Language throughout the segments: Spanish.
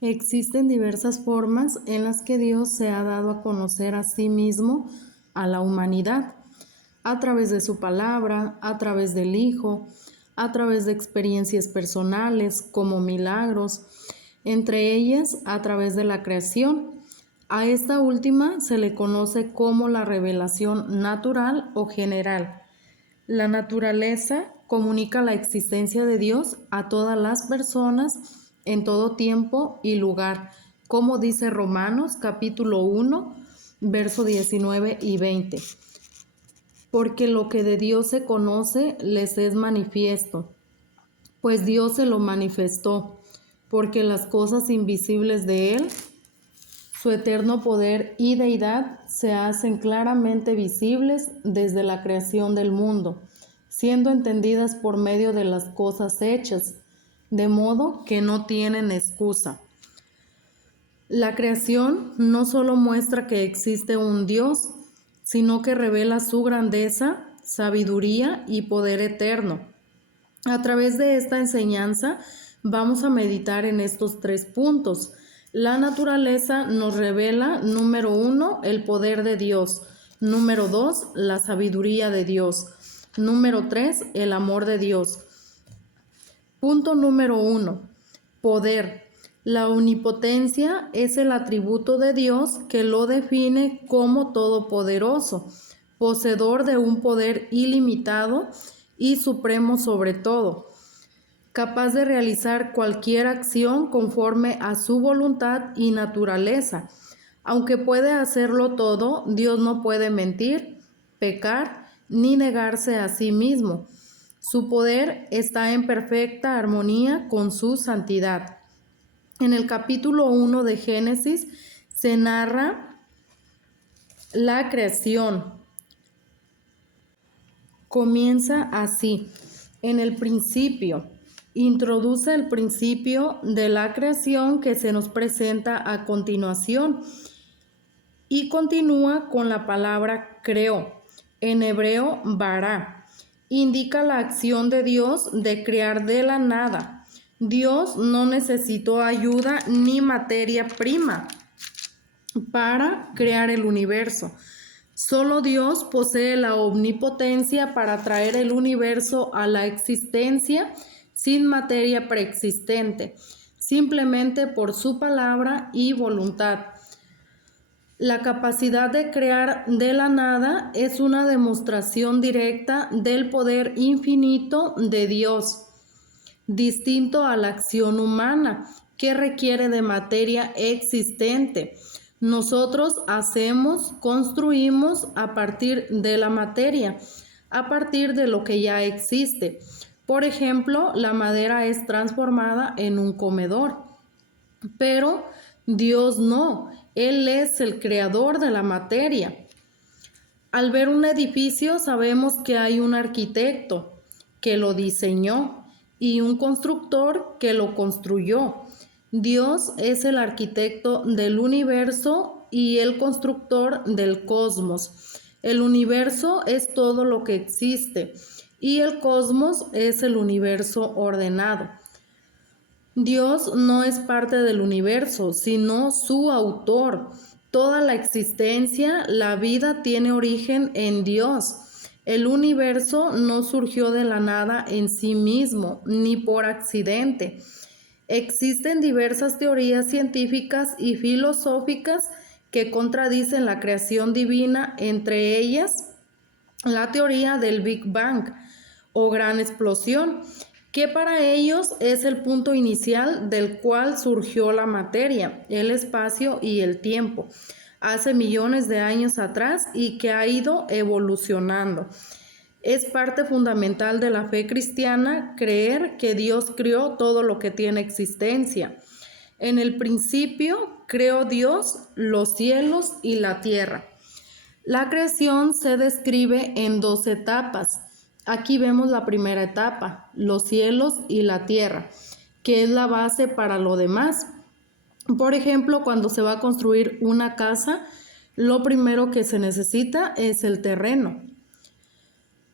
Existen diversas formas en las que Dios se ha dado a conocer a sí mismo a la humanidad, a través de su palabra, a través del Hijo, a través de experiencias personales como milagros, entre ellas a través de la creación. A esta última se le conoce como la revelación natural o general. La naturaleza comunica la existencia de Dios a todas las personas en todo tiempo y lugar, como dice Romanos capítulo 1, verso 19 y 20. Porque lo que de Dios se conoce les es manifiesto, pues Dios se lo manifestó, porque las cosas invisibles de Él, su eterno poder y deidad, se hacen claramente visibles desde la creación del mundo, siendo entendidas por medio de las cosas hechas, de modo que no tienen excusa. La creación no solo muestra que existe un Dios, sino que revela su grandeza, sabiduría y poder eterno. A través de esta enseñanza vamos a meditar en estos 3 puntos. La naturaleza nos revela, número 1, el poder de Dios. Número 2, la sabiduría de Dios. Número 3, el amor de Dios. Punto número 1, poder. La omnipotencia es el atributo de Dios que lo define como todopoderoso, poseedor de un poder ilimitado y supremo sobre todo, capaz de realizar cualquier acción conforme a su voluntad y naturaleza. Aunque puede hacerlo todo, Dios no puede mentir, pecar, ni negarse a sí mismo. Su poder está en perfecta armonía con su santidad. En el capítulo 1 de Génesis se narra la creación. Comienza así: en el principio. Introduce el principio de la creación que se nos presenta a continuación y continúa con la palabra creó, en hebreo bará. Indica la acción de Dios de crear de la nada. Dios no necesitó ayuda ni materia prima para crear el universo. Solo Dios posee la omnipotencia para traer el universo a la existencia sin materia preexistente, simplemente por su palabra y voluntad. La capacidad de crear de la nada es una demostración directa del poder infinito de Dios, distinto a la acción humana, que requiere de materia existente. Nosotros hacemos, construimos a partir de la materia, a partir de lo que ya existe. Por ejemplo, la madera es transformada en un comedor, pero Dios no, Él es el creador de la materia. Al ver un edificio sabemos que hay un arquitecto que lo diseñó y un constructor que lo construyó. Dios es el arquitecto del universo y el constructor del cosmos. El universo es todo lo que existe y el cosmos es el universo ordenado. Dios no es parte del universo, sino su autor. Toda la existencia, la vida tiene origen en Dios. El universo no surgió de la nada en sí mismo, ni por accidente. Existen diversas teorías científicas y filosóficas que contradicen la creación divina, entre ellas la teoría del Big Bang o gran explosión, que para ellos es el punto inicial del cual surgió la materia, el espacio y el tiempo, hace millones de años atrás y que ha ido evolucionando. Es parte fundamental de la fe cristiana creer que Dios creó todo lo que tiene existencia. En el principio creó Dios los cielos y la tierra. La creación se describe en 2 etapas. Aquí vemos la primera etapa, los cielos y la tierra, que es la base para lo demás. Por ejemplo, cuando se va a construir una casa, lo primero que se necesita es el terreno.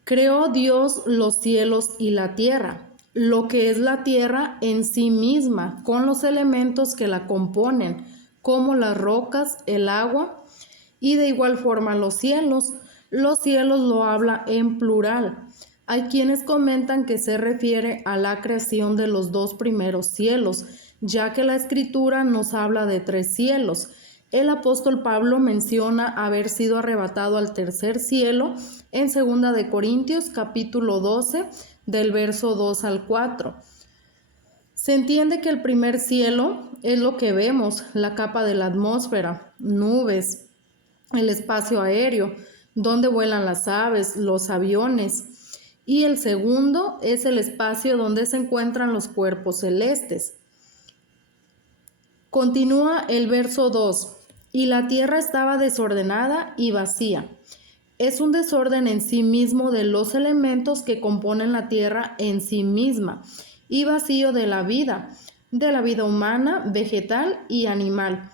Creó Dios los cielos y la tierra. lo que es la tierra en sí misma, con los elementos que la componen, como las rocas, el agua, y de igual forma los cielos. Los cielos lo habla en plural. Hay quienes comentan que se refiere a la creación de los dos primeros cielos, ya que la Escritura nos habla de 3 cielos. El apóstol Pablo menciona haber sido arrebatado al tercer cielo en 2 de Corintios capítulo 12 del verso 2 al 4. Se entiende que el primer cielo es lo que vemos, la capa de la atmósfera, nubes, el espacio aéreo, donde vuelan las aves, los aviones. Y el segundo es el espacio donde se encuentran los cuerpos celestes. Continúa el verso 2. Y la tierra estaba desordenada y vacía. Es un desorden en sí mismo de los elementos que componen la tierra en sí misma, y vacío de la vida humana, vegetal y animal.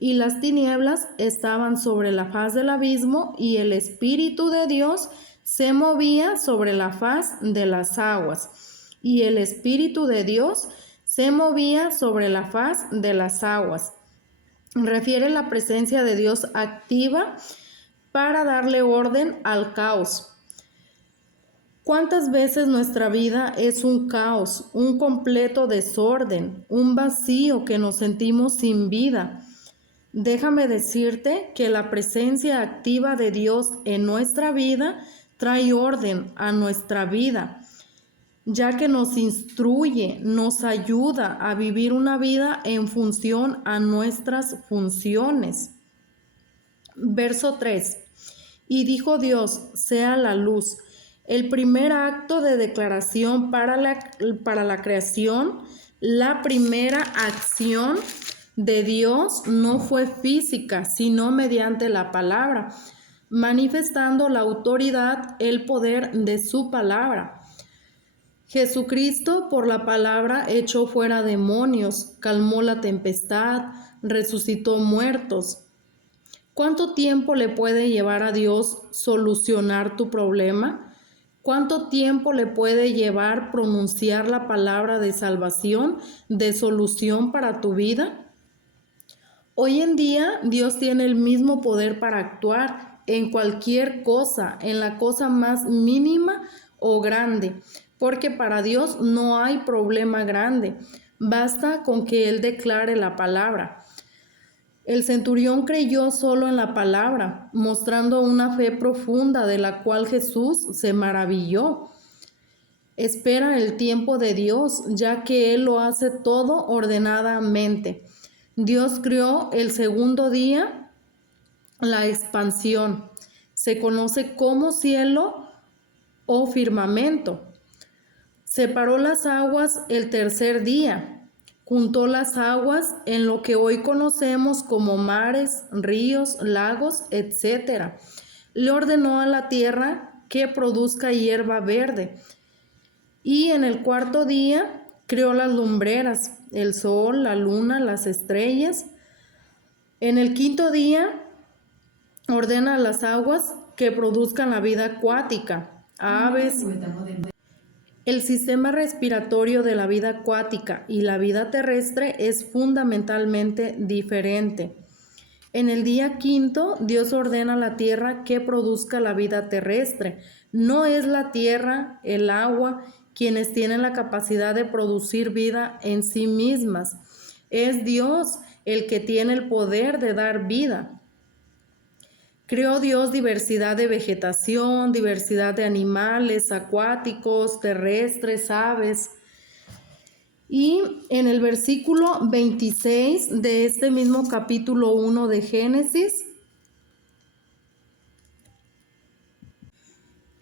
Y las tinieblas estaban sobre la faz del abismo, y el Espíritu de Dios se movía sobre la faz de las aguas. Y el Espíritu de Dios se movía sobre la faz de las aguas. Refiere la presencia de Dios activa para darle orden al caos. ¿Cuántas veces nuestra vida es un caos, un completo desorden, un vacío que nos sentimos sin vida? Déjame decirte que la presencia activa de Dios en nuestra vida trae orden a nuestra vida, ya que nos instruye, nos ayuda a vivir una vida en función a nuestras funciones. Verso 3. Y dijo Dios, sea la luz. El primer acto de declaración para la creación, la primera acción de Dios no fue física, sino mediante la palabra, manifestando la autoridad, el poder de su palabra. Jesucristo, por la palabra, echó fuera demonios, calmó la tempestad, resucitó muertos. ¿Cuánto tiempo le puede llevar a Dios solucionar tu problema? ¿Cuánto tiempo le puede llevar pronunciar la palabra de salvación, de solución para tu vida? Hoy en día Dios tiene el mismo poder para actuar en cualquier cosa, en la cosa más mínima o grande, porque para Dios no hay problema grande, basta con que Él declare la palabra. El centurión creyó solo en la palabra, mostrando una fe profunda de la cual Jesús se maravilló. Espera el tiempo de Dios, ya que Él lo hace todo ordenadamente. Dios creó el segundo día la expansión. Se conoce como cielo o firmamento. Separó las aguas el tercer día. Juntó las aguas en lo que hoy conocemos como mares, ríos, lagos, etc. Le ordenó a la tierra que produzca hierba verde. Y en el cuarto día creó las lumbreras, el sol, la luna, las estrellas. En el quinto día ordena a las aguas que produzcan la vida acuática, aves. El sistema respiratorio de la vida acuática y la vida terrestre es fundamentalmente diferente. En el día quinto, Dios ordena a la tierra que produzca la vida terrestre. No es la tierra, el agua, quienes tienen la capacidad de producir vida en sí mismas. Es Dios el que tiene el poder de dar vida. Creó Dios diversidad de vegetación, diversidad de animales acuáticos, terrestres, aves. Y en el versículo 26 de este mismo capítulo 1 de Génesis,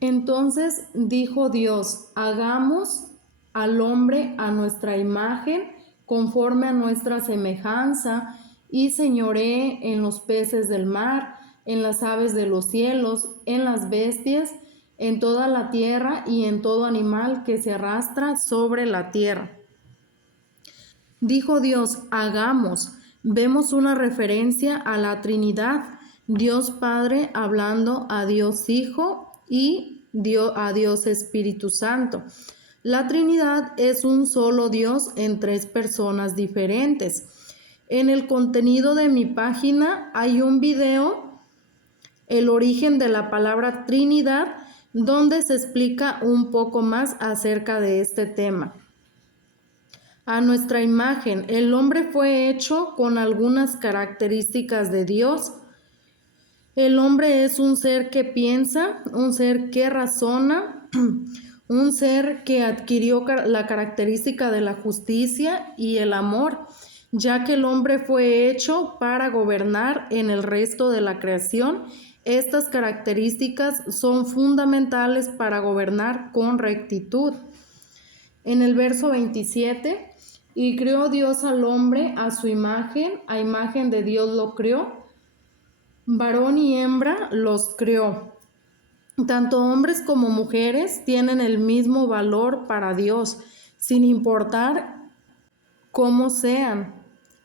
entonces dijo Dios, hagamos al hombre a nuestra imagen, conforme a nuestra semejanza, y señoree en los peces del mar, en las aves de los cielos, en las bestias, en toda la tierra y en todo animal que se arrastra sobre la tierra. Dijo Dios, hagamos. Vemos una referencia a la Trinidad, Dios Padre hablando a Dios Hijo y a Dios Espíritu Santo. La Trinidad es un solo Dios en tres personas diferentes. En el contenido de mi página hay un video, el origen de la palabra Trinidad, donde se explica un poco más acerca de este tema. A nuestra imagen, el hombre fue hecho con algunas características de Dios. El hombre es un ser que piensa, un ser que razona, un ser que adquirió la característica de la justicia y el amor, ya que el hombre fue hecho para gobernar en el resto de la creación. Estas características son fundamentales para gobernar con rectitud. En el verso 27, y creó Dios al hombre a su imagen, a imagen de Dios lo creó, varón y hembra los creó. Tanto hombres como mujeres tienen el mismo valor para Dios, sin importar cómo sean,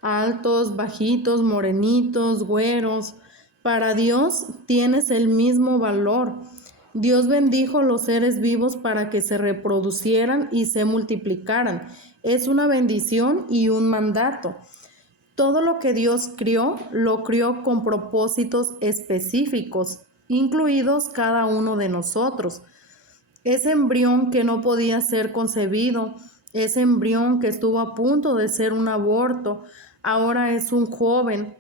altos, bajitos, morenitos, güeros. Para Dios tienes el mismo valor. Dios bendijo los seres vivos para que se reproducieran y se multiplicaran. Es una bendición y un mandato. Todo lo que Dios crió, lo crió con propósitos específicos, incluidos cada uno de nosotros. Ese embrión que no podía ser concebido, ese embrión que estuvo a punto de ser un aborto, ahora es un joven,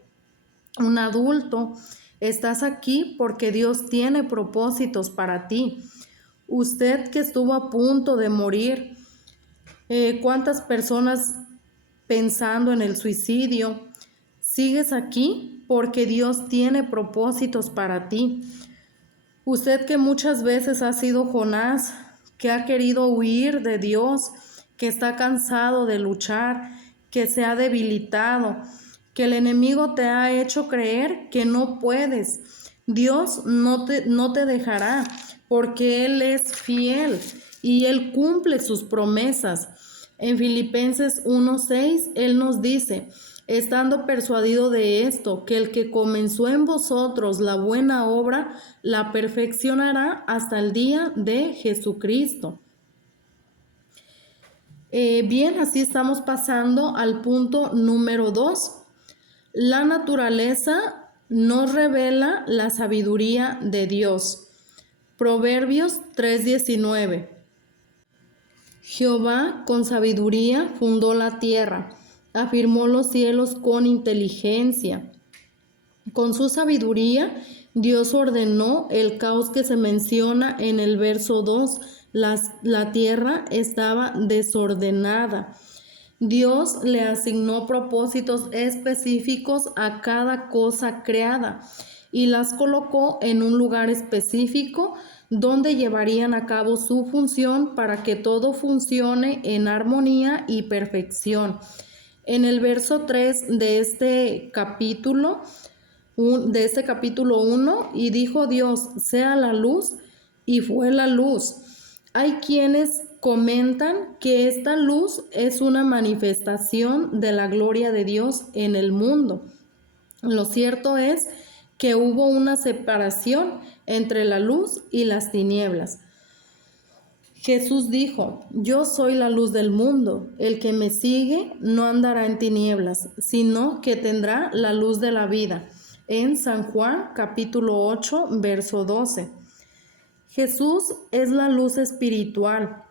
un adulto. Estás aquí porque Dios tiene propósitos para ti. Usted que estuvo a punto de morir, ¿cuántas personas pensando en el suicidio? Sigues aquí porque Dios tiene propósitos para ti. Usted que muchas veces ha sido Jonás, que ha querido huir de Dios, que está cansado de luchar, que se ha debilitado, que el enemigo te ha hecho creer que no puedes. Dios no te dejará porque Él es fiel y Él cumple sus promesas. En Filipenses 1:6, Él nos dice: estando persuadido de esto, que el que comenzó en vosotros la buena obra, la perfeccionará hasta el día de Jesucristo. Bien, así estamos pasando al punto número 2. La naturaleza nos revela la sabiduría de Dios. Proverbios 3:19. Jehová con sabiduría fundó la tierra, afirmó los cielos con inteligencia. Con su sabiduría, Dios ordenó el caos que se menciona en el verso 2. La tierra estaba desordenada. Dios le asignó propósitos específicos a cada cosa creada y las colocó en un lugar específico donde llevarían a cabo su función para que todo funcione en armonía y perfección. En el verso 3 de este capítulo 1, y dijo Dios, sea la luz, y fue la luz. Hay quienes comentan que esta luz es una manifestación de la gloria de Dios en el mundo. Lo cierto es que hubo una separación entre la luz y las tinieblas. Jesús dijo, yo soy la luz del mundo, el que me sigue no andará en tinieblas, sino que tendrá la luz de la vida. En San Juan capítulo 8, verso 12. Jesús es la luz espiritual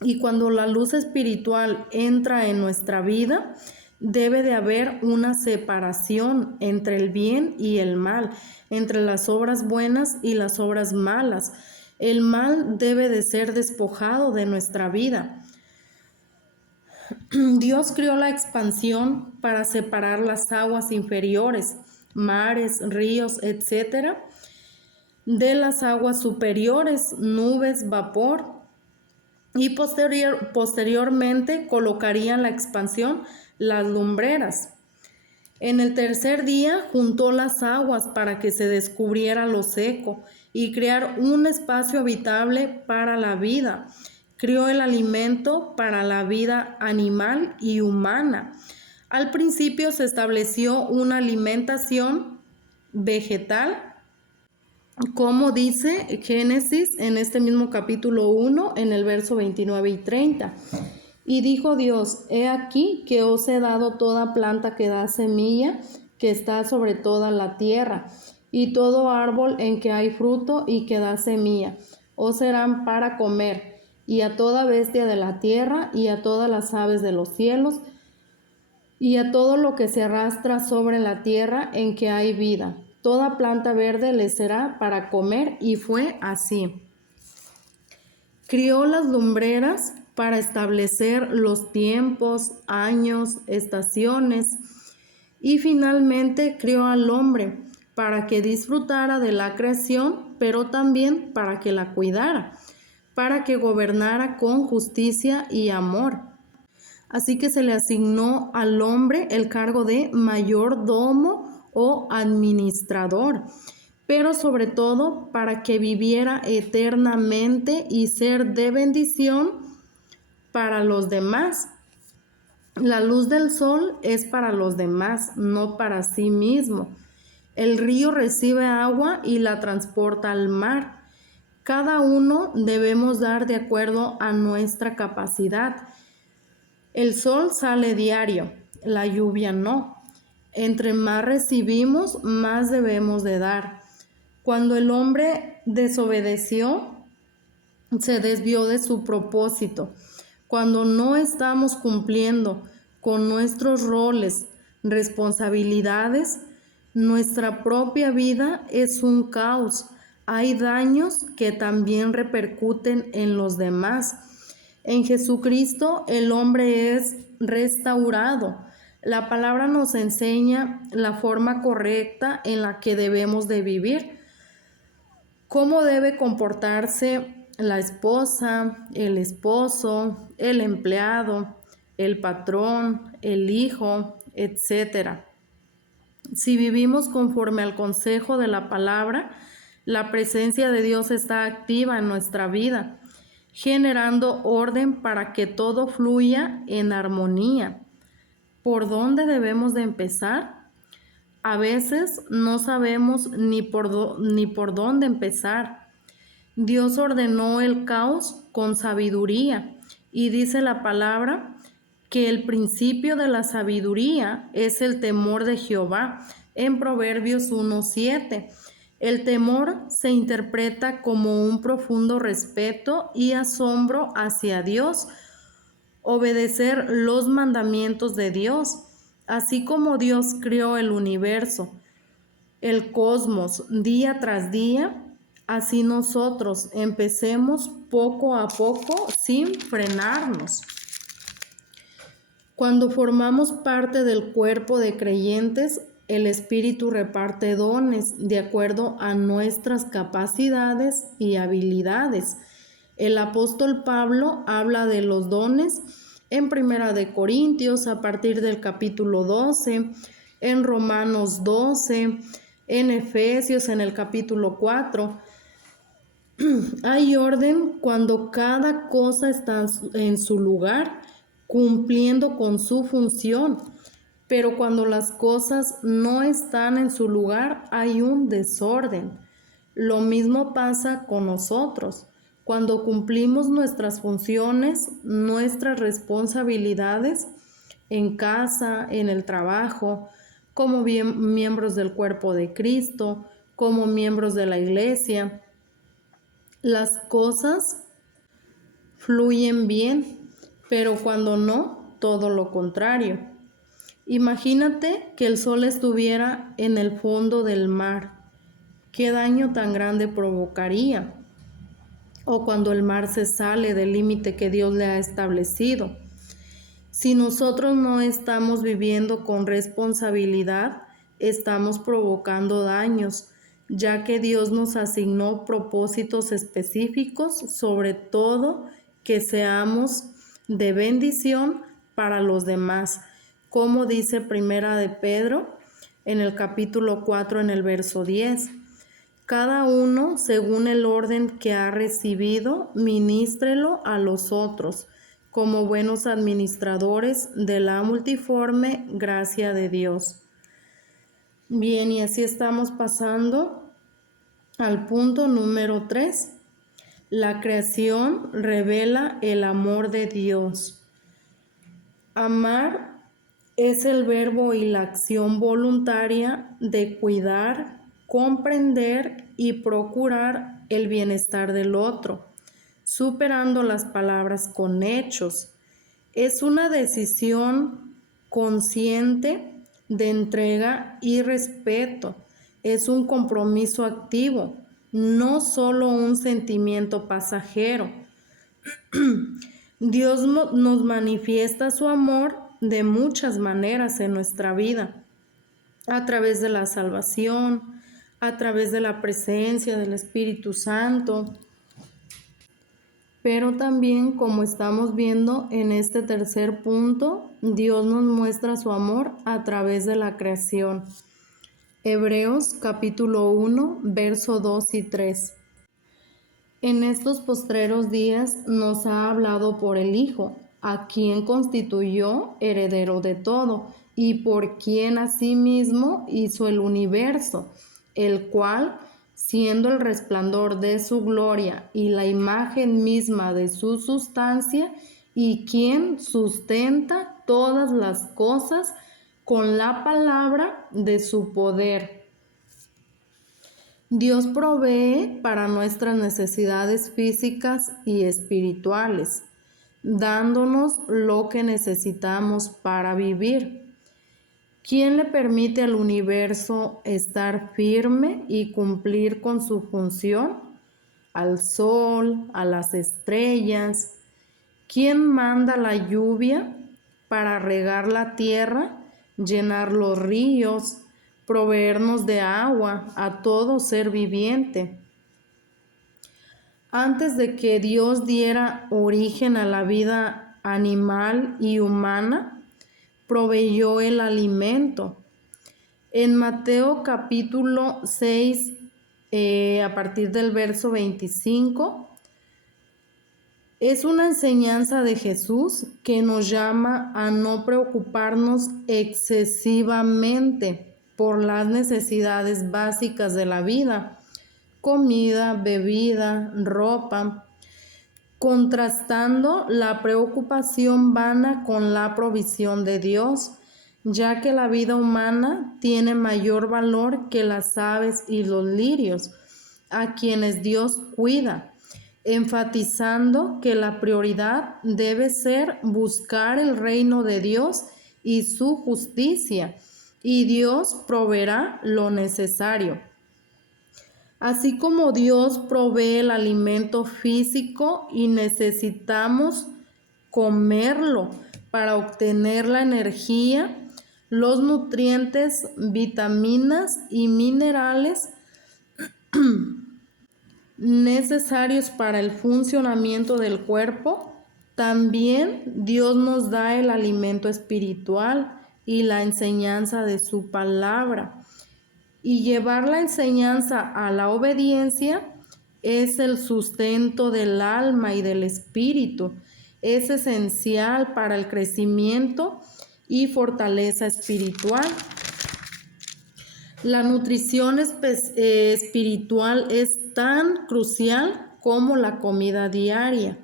y cuando la luz espiritual entra en nuestra vida, debe de haber una separación entre el bien y el mal, entre las obras buenas y las obras malas. El mal debe de ser despojado de nuestra vida. Dios creó la expansión para separar las aguas inferiores, mares, ríos, etcétera, de las aguas superiores, nubes, vapor, y posteriormente colocarían la expansión las lumbreras. En el tercer día juntó las aguas para que se descubriera lo seco y crear un espacio habitable para la vida. Creó el alimento para la vida animal y humana. Al principio se estableció una alimentación vegetal como dice Génesis en este mismo capítulo 1, en el verso 29 y 30. Y dijo Dios: he aquí que os he dado toda planta que da semilla, que está sobre toda la tierra, y todo árbol en que hay fruto y que da semilla, os serán para comer, y a toda bestia de la tierra, y a todas las aves de los cielos, y a todo lo que se arrastra sobre la tierra en que hay vida. Toda planta verde les será para comer, y fue así. Crió las lumbreras para establecer los tiempos, años, estaciones, y finalmente crió al hombre para que disfrutara de la creación, pero también para que la cuidara, para que gobernara con justicia y amor. Así que se le asignó al hombre el cargo de mayordomo o administrador, pero sobre todo para que viviera eternamente y ser de bendición para los demás. La luz del sol es para los demás, no para sí mismo. El río recibe agua y la transporta al mar. Cada uno debemos dar de acuerdo a nuestra capacidad. El sol sale diario, la lluvia no. Entre más recibimos, más debemos de dar. Cuando el hombre desobedeció, se desvió de su propósito. Cuando no estamos cumpliendo con nuestros roles, responsabilidades, nuestra propia vida es un caos. Hay daños que también repercuten en los demás. En Jesucristo el hombre es restaurado. La palabra nos enseña la forma correcta en la que debemos de vivir, cómo debe comportarse la esposa, el esposo, el empleado, el patrón, el hijo, etc. Si vivimos conforme al consejo de la palabra, la presencia de Dios está activa en nuestra vida, generando orden para que todo fluya en armonía. ¿Por dónde debemos de empezar? A veces no sabemos ni por dónde empezar. Dios ordenó el caos con sabiduría, y dice la palabra que el principio de la sabiduría es el temor de Jehová, en Proverbios 1:7. El temor se interpreta como un profundo respeto y asombro hacia Dios, obedecer los mandamientos de Dios, así como Dios creó el universo, el cosmos, día tras día. Así nosotros empecemos poco a poco sin frenarnos. Cuando formamos parte del cuerpo de creyentes, el Espíritu reparte dones de acuerdo a nuestras capacidades y habilidades. El apóstol Pablo habla de los dones en Primera de Corintios a partir del capítulo 12, en Romanos 12, en Efesios en el capítulo 4. Hay orden cuando cada cosa está en su lugar, cumpliendo con su función, pero cuando las cosas no están en su lugar, hay un desorden. Lo mismo pasa con nosotros. Cuando cumplimos nuestras funciones, nuestras responsabilidades en casa, en el trabajo, como miembros del cuerpo de Cristo, como miembros de la iglesia, las cosas fluyen bien, pero cuando no, todo lo contrario. Imagínate que el sol estuviera en el fondo del mar. ¿Qué daño tan grande provocaría? O cuando el mar se sale del límite que Dios le ha establecido. Si nosotros no estamos viviendo con responsabilidad, estamos provocando daños, ya que Dios nos asignó propósitos específicos, sobre todo que seamos de bendición para los demás, como dice Primera de Pedro en el capítulo 4 en el verso 10. Cada uno, según el orden que ha recibido, ministrelo a los otros, como buenos administradores de la multiforme gracia de Dios. Bien, y así estamos pasando al punto número 3. La creación revela el amor de Dios. Amar es el verbo y la acción voluntaria de cuidar, comprender y procurar el bienestar del otro, superando las palabras con hechos. Es una decisión consciente de entrega y respeto. Es un compromiso activo, no solo un sentimiento pasajero. Dios nos manifiesta su amor de muchas maneras en nuestra vida, a través de la salvación, a través de la presencia del Espíritu Santo, pero también, como estamos viendo en este tercer punto, Dios nos muestra su amor a través de la creación. Hebreos capítulo 1, verso 2 y 3. En estos postreros días nos ha hablado por el Hijo, a quien constituyó heredero de todo, y por quien asimismo hizo el universo, el cual, siendo el resplandor de su gloria y la imagen misma de su sustancia, y quien sustenta todas las cosas con la palabra de su poder. Dios provee para nuestras necesidades físicas y espirituales, dándonos lo que necesitamos para vivir. ¿Quién le permite al universo estar firme y cumplir con su función? Al sol, a las estrellas. ¿Quién manda la lluvia para regar la tierra, llenar los ríos, proveernos de agua a todo ser viviente? Antes de que Dios diera origen a la vida animal y humana, proveyó el alimento. En Mateo capítulo 6, a partir del verso 25, es una enseñanza de Jesús que nos llama a no preocuparnos excesivamente por las necesidades básicas de la vida: comida, bebida, ropa, contrastando la preocupación vana con la provisión de Dios, ya que la vida humana tiene mayor valor que las aves y los lirios, a quienes Dios cuida, enfatizando que la prioridad debe ser buscar el reino de Dios y su justicia, y Dios proveerá lo necesario. Así como Dios provee el alimento físico y necesitamos comerlo para obtener la energía, los nutrientes, vitaminas y minerales necesarios para el funcionamiento del cuerpo, también Dios nos da el alimento espiritual y la enseñanza de su palabra. Y llevar la enseñanza a la obediencia es el sustento del alma y del espíritu. Es esencial para el crecimiento y fortaleza espiritual. La nutrición espiritual es tan crucial como la comida diaria.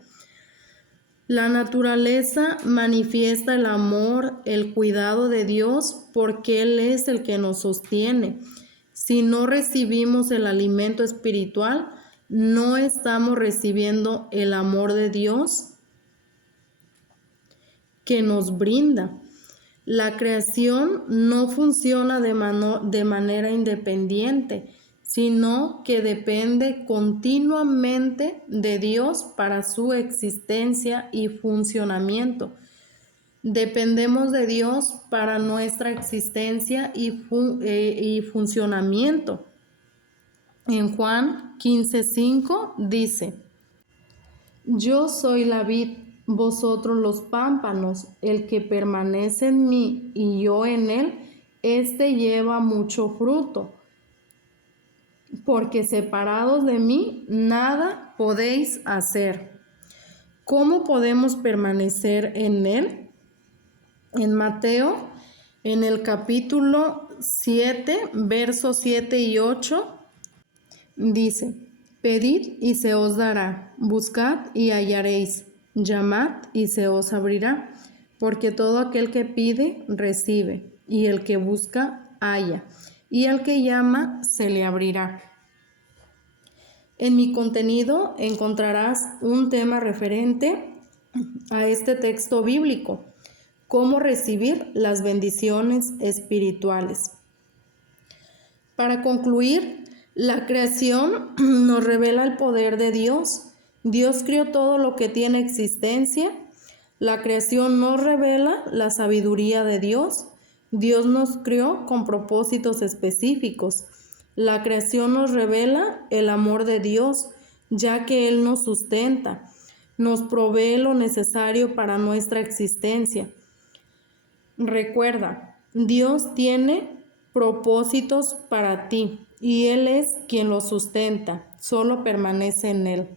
La naturaleza manifiesta el amor, el cuidado de Dios, porque Él es el que nos sostiene. Si no recibimos el alimento espiritual, no estamos recibiendo el amor de Dios que nos brinda. La creación no funciona de manera independiente, sino que depende continuamente de Dios para su existencia y funcionamiento. Dependemos de Dios para nuestra existencia y funcionamiento. En Juan 15:5 dice: Yo soy la vid, vosotros los pámpanos. El que permanece en mí y yo en él, éste lleva mucho fruto, porque separados de mí nada podéis hacer. ¿Cómo podemos permanecer en él? En Mateo, en el capítulo 7, versos 7 y 8, Dice, pedid y se os dará, buscad y hallaréis, llamad y se os abrirá, porque todo aquel que pide, recibe, y el que busca, halla, y al que llama, se le abrirá. En mi contenido encontrarás un tema referente a este texto bíblico, cómo recibir las bendiciones espirituales. Para concluir, la creación nos revela el poder de Dios. Dios creó todo lo que tiene existencia. La creación nos revela la sabiduría de Dios. Dios nos creó con propósitos específicos. La creación nos revela el amor de Dios, ya que Él nos sustenta, nos provee lo necesario para nuestra existencia. Recuerda, Dios tiene propósitos para ti y Él es quien los sustenta, solo permanece en Él.